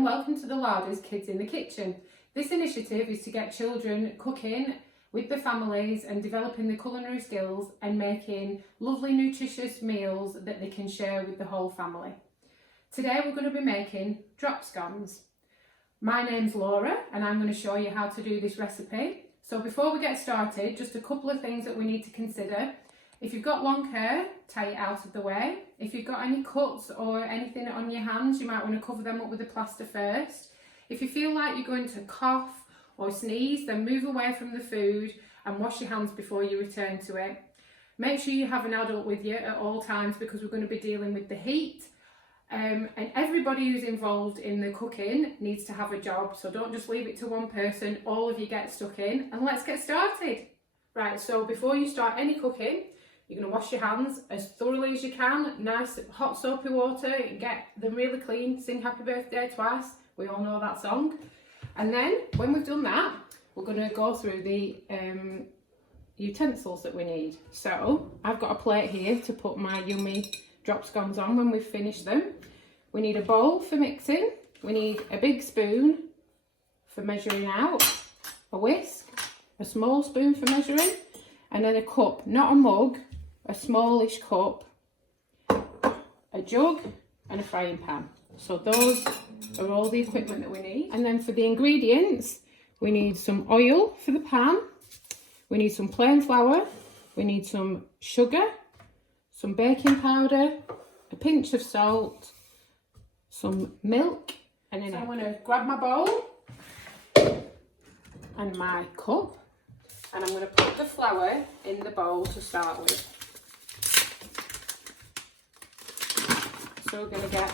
and welcome to the Larder's Kids in the Kitchen. This initiative is to get children cooking with their families and developing their culinary skills and making lovely nutritious meals that they can share with the whole family. Today we're going to be making drop scones. My name's Laura and I'm going to show you how to do this recipe. So before we get started, just a couple of things that we need to consider. If you've got long hair, tie it out of the way. If you've got any cuts or anything on your hands, you might want to cover them up with a plaster first. If you feel like you're going to cough or sneeze, then move away from the food and wash your hands before you return to it. Make sure you have an adult with you at all times because we're going to be dealing with the heat. And everybody who's involved in the cooking needs to have a job, so don't just leave it to one person. All of you get stuck in, and let's get started. Right, so before you start any cooking, you're going to wash your hands as thoroughly as you can. Nice hot soapy water, get them really clean. Sing happy birthday twice, we all know that song. And then when we've done that, we're going to go through the utensils that we need. So I've got a plate here to put my yummy drop scones on when we've finished them. We need a bowl for mixing. We need a big spoon for measuring out, a whisk, a small spoon for measuring, and then a cup, not a mug, a smallish cup, a jug and a frying pan. So those are all the equipment that we need. And then for the ingredients, we need some oil for the pan, we need some plain flour, we need some sugar, some baking powder, a pinch of salt, some milk, and then I'm going to grab my bowl and my cup, and I'm going to put the flour in the bowl to start with. So we're going to get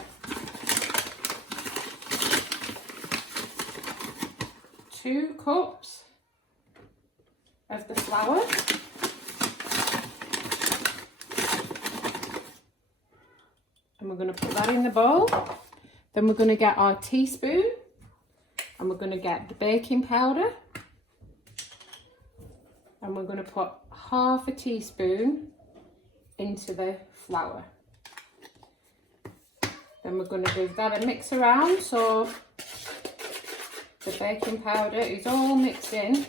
2 cups of the flour. And we're going to put that in the bowl. Then we're going to get our teaspoon and we're going to get the baking powder. And we're going to put half a teaspoon into the flour. Then we're going to give that a mix around so the baking powder is all mixed in.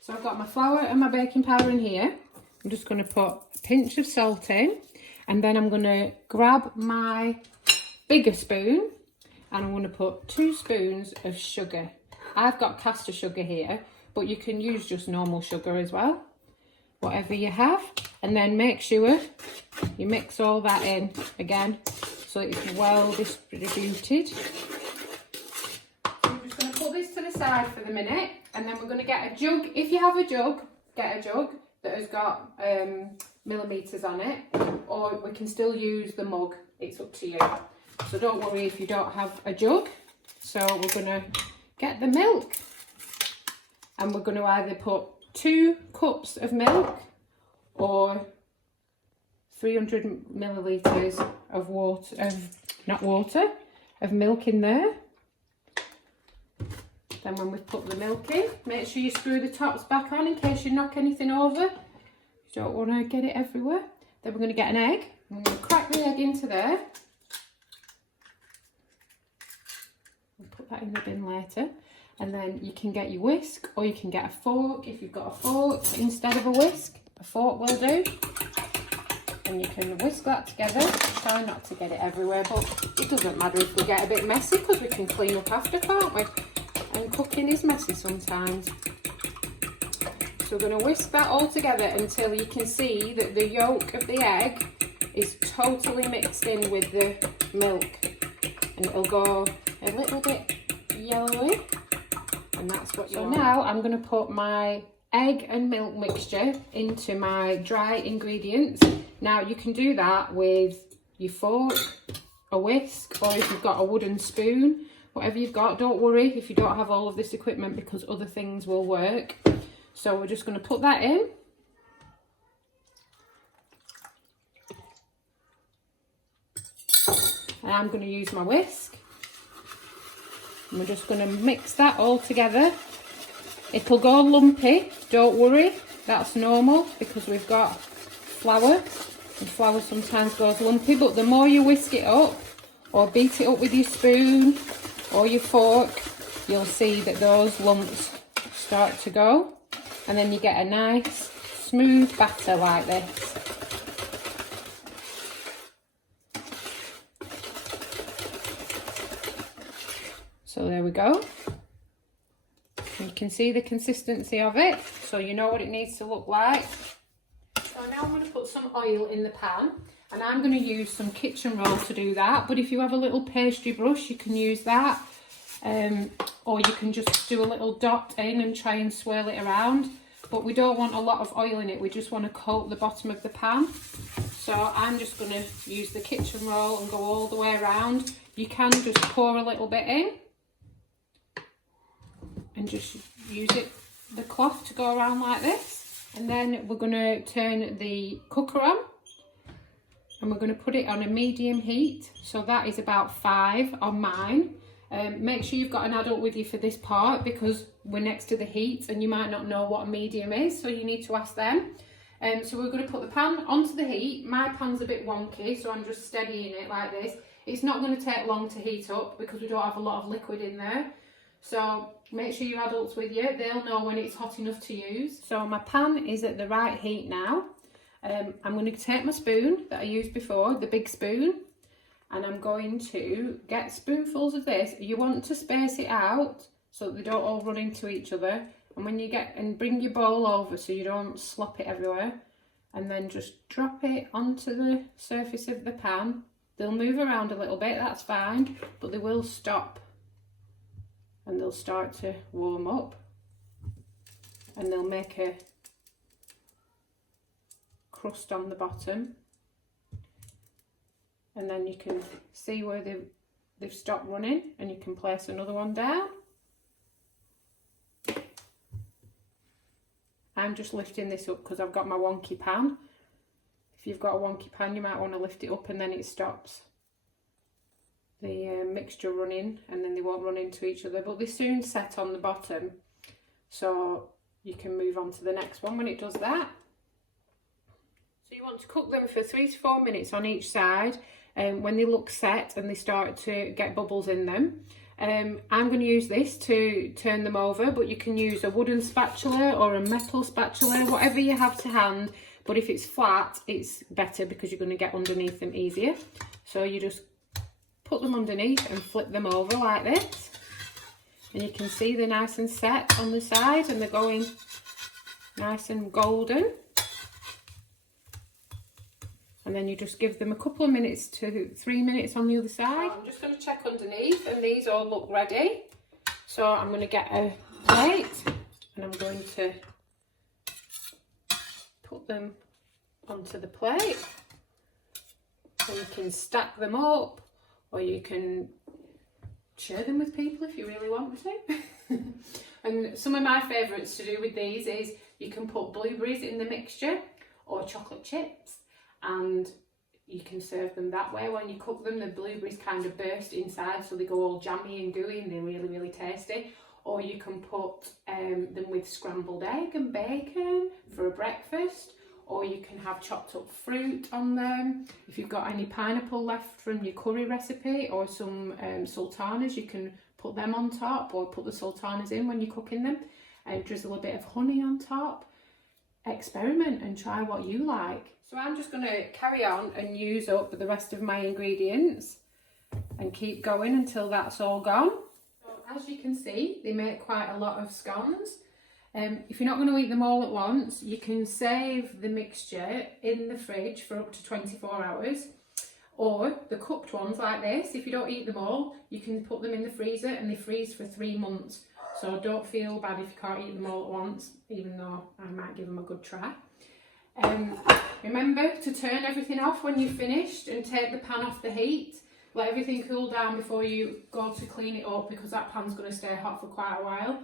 So I've got my flour and my baking powder in here. I'm just going to put a pinch of salt in, and then I'm going to grab my bigger spoon and I'm going to put 2 spoons of sugar. I've got caster sugar here, but you can use just normal sugar as well, whatever you have. And then make sure you mix all that in again so it's well distributed. So I'm just going to put this to the side for the minute, and then we're going to get a jug. If you have a jug, get a jug that has got millimetres on it, or we can still use the mug, it's up to you. So don't worry if you don't have a jug. So we're going to get the milk, and we're going to either put 2 cups of milk or 300 millilitres of water, of milk in there. Then when we've put the milk in, make sure you screw the tops back on in case you knock anything over. You don't want to get it everywhere. Then we're going to get an egg. I'm going to crack the egg into there. We'll put that in the bin later. And then you can get your whisk, or you can get a fork. If you've got a fork instead of a whisk, a fork will do. And you can whisk that together. Try not to get it everywhere, but it doesn't matter if we get a bit messy because we can clean up after, can't we? And cooking is messy sometimes. So we're going to whisk that all together until you can see that the yolk of the egg is totally mixed in with the milk. And it'll go a little bit yellowy. And that's what you want. So now I'm going to put my egg and milk mixture into my dry ingredients. Now you can do that with your fork, a whisk, or if you've got a wooden spoon, whatever you've got. Don't worry if you don't have all of this equipment because other things will work. So we're just going to put that in. And I'm going to use my whisk. And we're just going to mix that all together. It'll go lumpy, don't worry, that's normal because we've got flour, and flour sometimes goes lumpy, but the more you whisk it up, or beat it up with your spoon or your fork, you'll see that those lumps start to go, and then you get a nice smooth batter like this. So there we go. You can see the consistency of it, so you know what it needs to look like. So now I'm going to put some oil in the pan, and I'm going to use some kitchen roll to do that, but if you have a little pastry brush you can use that, or you can just do a little dot in and try and swirl it around, but we don't want a lot of oil in it, we just want to coat the bottom of the pan. So I'm just going to use the kitchen roll and go all the way around. You can just pour a little bit in and just use the cloth to go around like this, and then we're going to turn the cooker on and we're going to put it on a medium heat, so that is about 5 on mine. Make sure you've got an adult with you for this part because we're next to the heat and you might not know what a medium is, so you need to ask them. So we're going to put the pan onto the heat. My pan's a bit wonky, so I'm just steadying it like this. It's not going to take long to heat up because we don't have a lot of liquid in there. So make sure your adult's with you, they'll know when it's hot enough to use. So my pan is at the right heat now. I'm going to take my spoon that I used before, the big spoon, and I'm going to get spoonfuls of this. You want to space it out so that they don't all run into each other. And when you bring your bowl over so you don't slop it everywhere, and then just drop it onto the surface of the pan. They'll move around a little bit, that's fine, but they will stop and they'll start to warm up and they'll make a crust on the bottom, and then you can see where they've stopped running and you can place another one down. I'm just lifting this up because I've got my wonky pan. If you've got a wonky pan you might want to lift it up and then it stops the mixture running, and then they won't run into each other, but they soon set on the bottom, so you can move on to the next one when it does that. So you want to cook them for 3 to 4 minutes on each side, and when they look set and they start to get bubbles in them, I'm going to use this to turn them over, but you can use a wooden spatula or a metal spatula, whatever you have to hand, but if it's flat it's better because you're going to get underneath them easier. So you just put them underneath and flip them over like this, and you can see they're nice and set on the side and they're going nice and golden. And then you just give them a couple of minutes to 3 minutes on the other side. I'm just going to check underneath and these all look ready. So I'm going to get a plate and I'm going to put them onto the plate. And you can stack them up, or you can share them with people if you really want to. And some of my favourites to do with these is you can put blueberries in the mixture or chocolate chips, and you can serve them that way. When you cook them, the blueberries kind of burst inside, so they go all jammy and gooey and they're really, really tasty. Or you can put them with scrambled egg and bacon for a breakfast, or you can have chopped up fruit on them. If you've got any pineapple left from your curry recipe or some sultanas, you can put them on top, or put the sultanas in when you're cooking them, and drizzle a bit of honey on top. Experiment and try what you like. So I'm just going to carry on and use up the rest of my ingredients and keep going until that's all gone. So as you can see, they make quite a lot of scones. If you're not going to eat them all at once, you can save the mixture in the fridge for up to 24 hours. Or the cooked ones like this, if you don't eat them all, you can put them in the freezer and they freeze for 3 months. So don't feel bad if you can't eat them all at once, even though I might give them a good try. Remember to turn everything off when you've finished and take the pan off the heat. Let everything cool down before you go to clean it up, because that pan's going to stay hot for quite a while.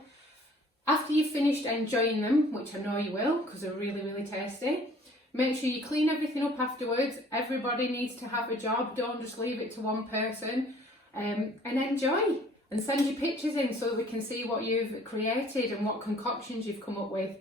After you've finished enjoying them, which I know you will because they're really, really tasty, make sure you clean everything up afterwards. Everybody needs to have a job, don't just leave it to one person, and enjoy. And send your pictures in so that we can see what you've created and what concoctions you've come up with.